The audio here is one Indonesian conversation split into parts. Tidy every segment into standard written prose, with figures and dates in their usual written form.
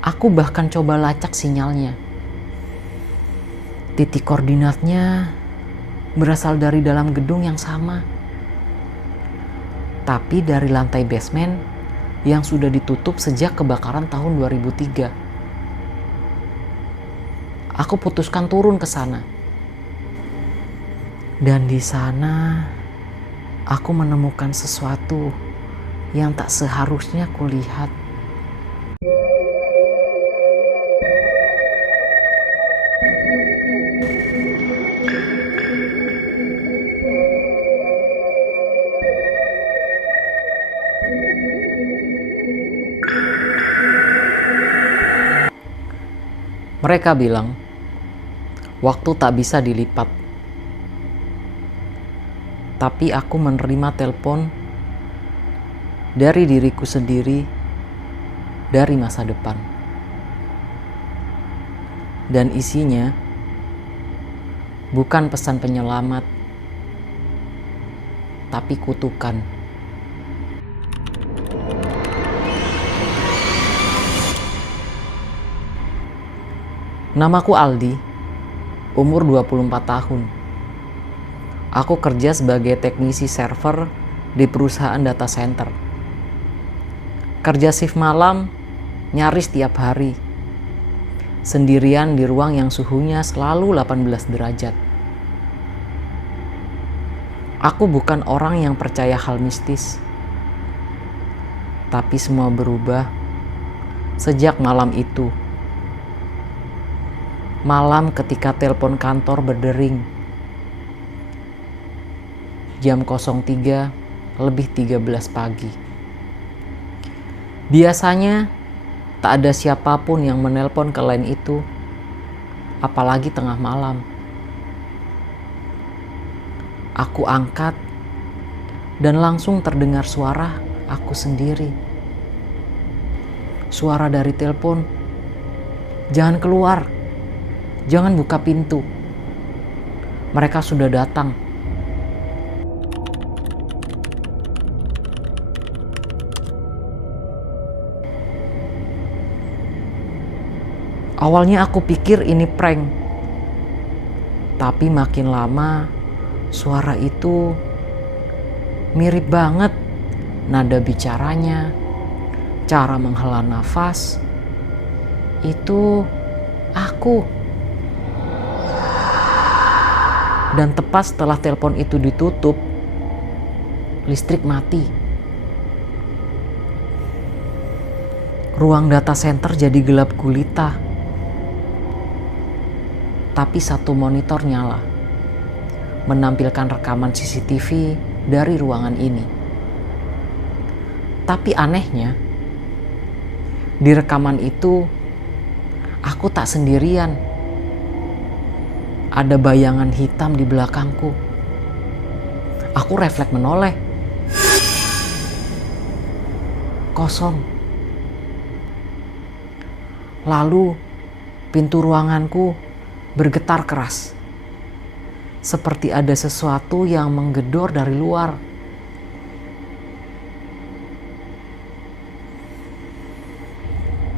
Aku bahkan coba lacak sinyalnya. Titik koordinatnya berasal dari dalam gedung yang sama, tapi dari lantai basement yang sudah ditutup sejak kebakaran tahun 2003. Aku putuskan turun ke sana. Dan di sana aku menemukan sesuatu yang tak seharusnya kulihat. Mereka bilang, waktu tak bisa dilipat. Tapi aku menerima telepon dari diriku sendiri dari masa depan. Dan isinya bukan pesan penyelamat, tapi kutukan. Namaku Aldi, umur 24 tahun. Aku kerja sebagai teknisi server di perusahaan data center. Kerja shift malam nyaris tiap hari. Sendirian di ruang yang suhunya selalu 18 derajat. Aku bukan orang yang percaya hal mistis. Tapi semua berubah sejak malam itu. Malam ketika telepon kantor berdering. Jam 03:13 pagi. Biasanya tak ada siapapun yang menelpon ke line itu, apalagi tengah malam. Aku angkat dan langsung terdengar suara aku sendiri. Suara dari telepon, "Jangan keluar. Jangan buka pintu. Mereka sudah datang." Awalnya aku pikir ini prank. Tapi makin lama suara itu mirip banget nada bicaranya, cara menghela nafas. Itu aku. Dan tepat setelah telepon itu ditutup, listrik mati. Ruang data center jadi gelap gulita. Tapi satu monitor nyala, menampilkan rekaman CCTV dari ruangan ini. Tapi anehnya, di rekaman itu aku tak sendirian. Ada bayangan hitam di belakangku. Aku refleks menoleh. Kosong. Lalu pintu ruanganku bergetar keras. Seperti ada sesuatu yang menggedor dari luar.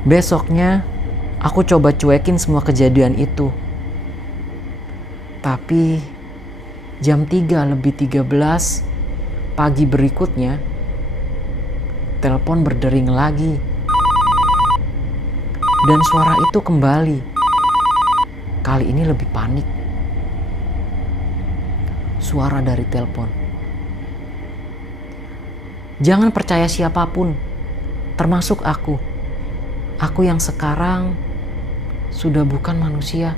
Besoknya, aku coba cuekin semua kejadian itu. Tapi jam 3:13 pagi berikutnya, telepon berdering lagi. Dan suara itu kembali. Kali ini lebih panik. Suara dari telepon. "Jangan percaya siapapun, termasuk aku. Aku yang sekarang sudah bukan manusia."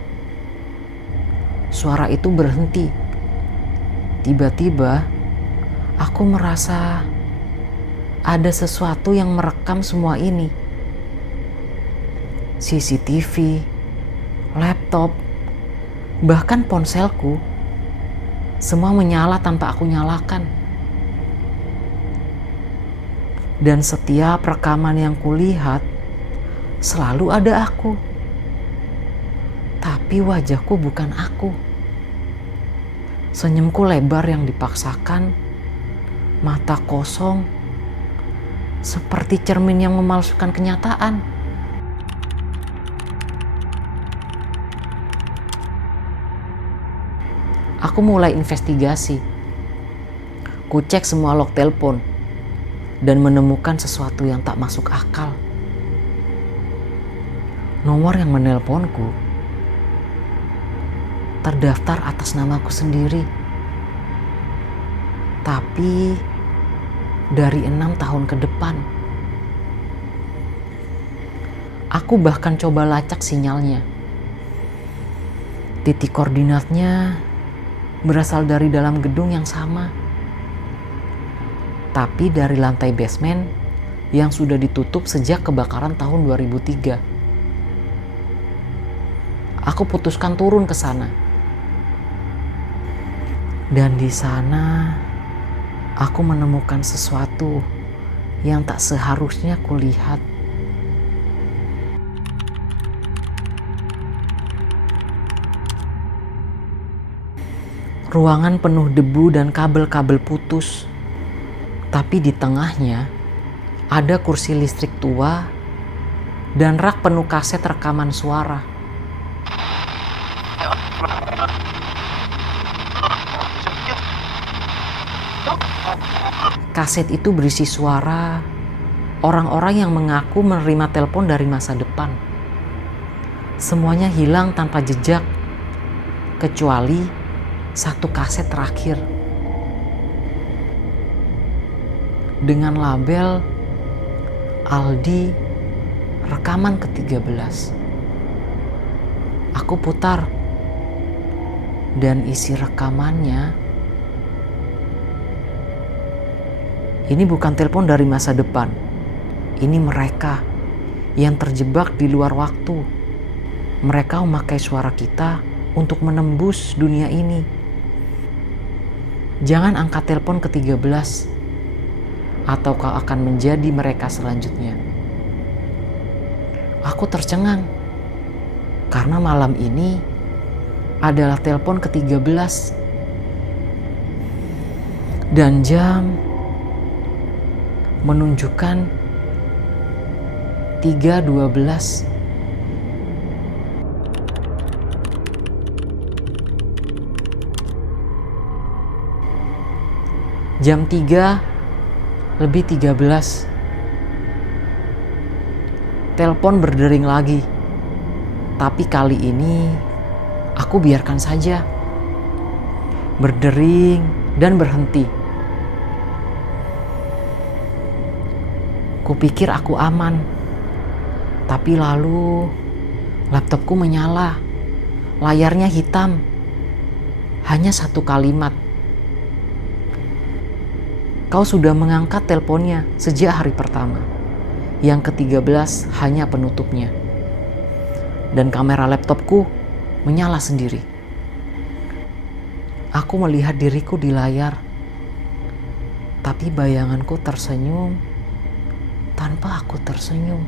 Suara itu berhenti. Tiba-tiba aku merasa ada sesuatu yang merekam semua ini. CCTV, laptop, bahkan ponselku, semua menyala tanpa aku nyalakan. Dan setiap rekaman yang kulihat, selalu ada aku. Tapi wajahku bukan aku. Senyumku lebar yang dipaksakan, mata kosong, seperti cermin yang memalsukan kenyataan. Aku mulai investigasi. Kucek semua log telepon dan menemukan sesuatu yang tak masuk akal. Nomor yang menelponku terdaftar atas namaku sendiri. Tapi dari 6 tahun ke depan. Aku bahkan coba lacak sinyalnya. Titik koordinatnya berasal dari dalam gedung yang sama. Tapi dari lantai basement yang sudah ditutup sejak kebakaran tahun 2003. Aku putuskan turun ke sana. Dan di sana aku menemukan sesuatu yang tak seharusnya kulihat. Ruangan penuh debu dan kabel-kabel putus. Tapi di tengahnya ada kursi listrik tua dan rak penuh kaset rekaman suara. Kaset itu berisi suara orang-orang yang mengaku menerima telepon dari masa depan. Semuanya hilang tanpa jejak, kecuali satu kaset terakhir. Dengan label Aldi rekaman ke-13. Aku putar dan isi rekamannya, ini bukan telepon dari masa depan. Ini mereka yang terjebak di luar waktu. Mereka memakai suara kita untuk menembus dunia ini. Jangan angkat telepon ke-13 atau kau akan menjadi mereka selanjutnya. Aku tercengang karena malam ini adalah telepon ke-13 dan jam menunjukkan 3.12. Jam 3:13. Telepon berdering lagi. Tapi kali ini aku biarkan saja. Berdering dan berhenti. Kupikir aku aman, tapi lalu laptopku menyala. Layarnya hitam. Hanya satu kalimat. Kau sudah mengangkat teleponnya sejak hari pertama. Yang ke-13 hanya penutupnya. Dan kamera laptopku menyala sendiri. Aku melihat diriku di layar. Tapi bayanganku tersenyum tanpa aku tersenyum.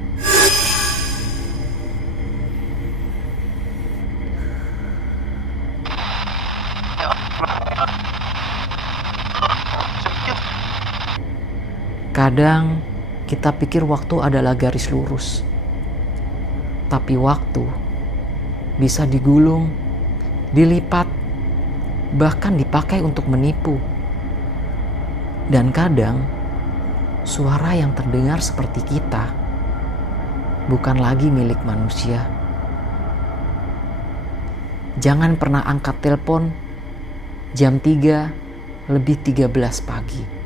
Kadang kita pikir waktu adalah garis lurus. Tapi waktu bisa digulung, dilipat, bahkan dipakai untuk menipu. Dan kadang suara yang terdengar seperti kita bukan lagi milik manusia. Jangan pernah angkat telepon jam 3:13 pagi.